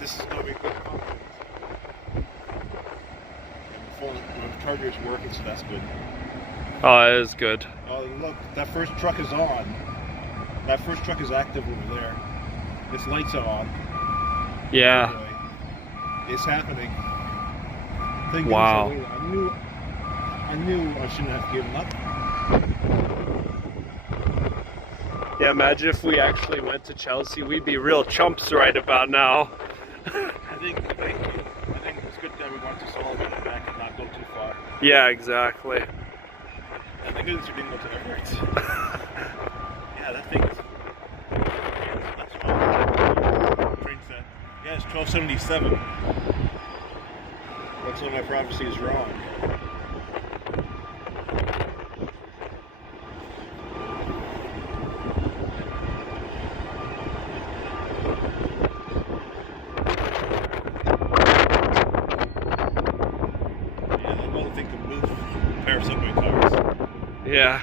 This is going to be good content. The charger is working, so that's good. Oh, it is good. Oh, look, that first truck is on. That first truck is active over there. Its lights are on. Yeah. Anyway, it's happening. Thing Wow. Is, I knew I shouldn't have given up. Yeah, imagine if we actually went to Chelsea, we'd be real chumps right about now. I think it's good that we went to Sullivan and back and not go too far. Yeah, exactly. And the good news we didn't go to Emirates. Yeah, that thing is. That's wrong. Train set. Yeah, it's 1277. That's when my prophecy is wrong. Yeah, that one thing can move a pair of subway cars. Yeah.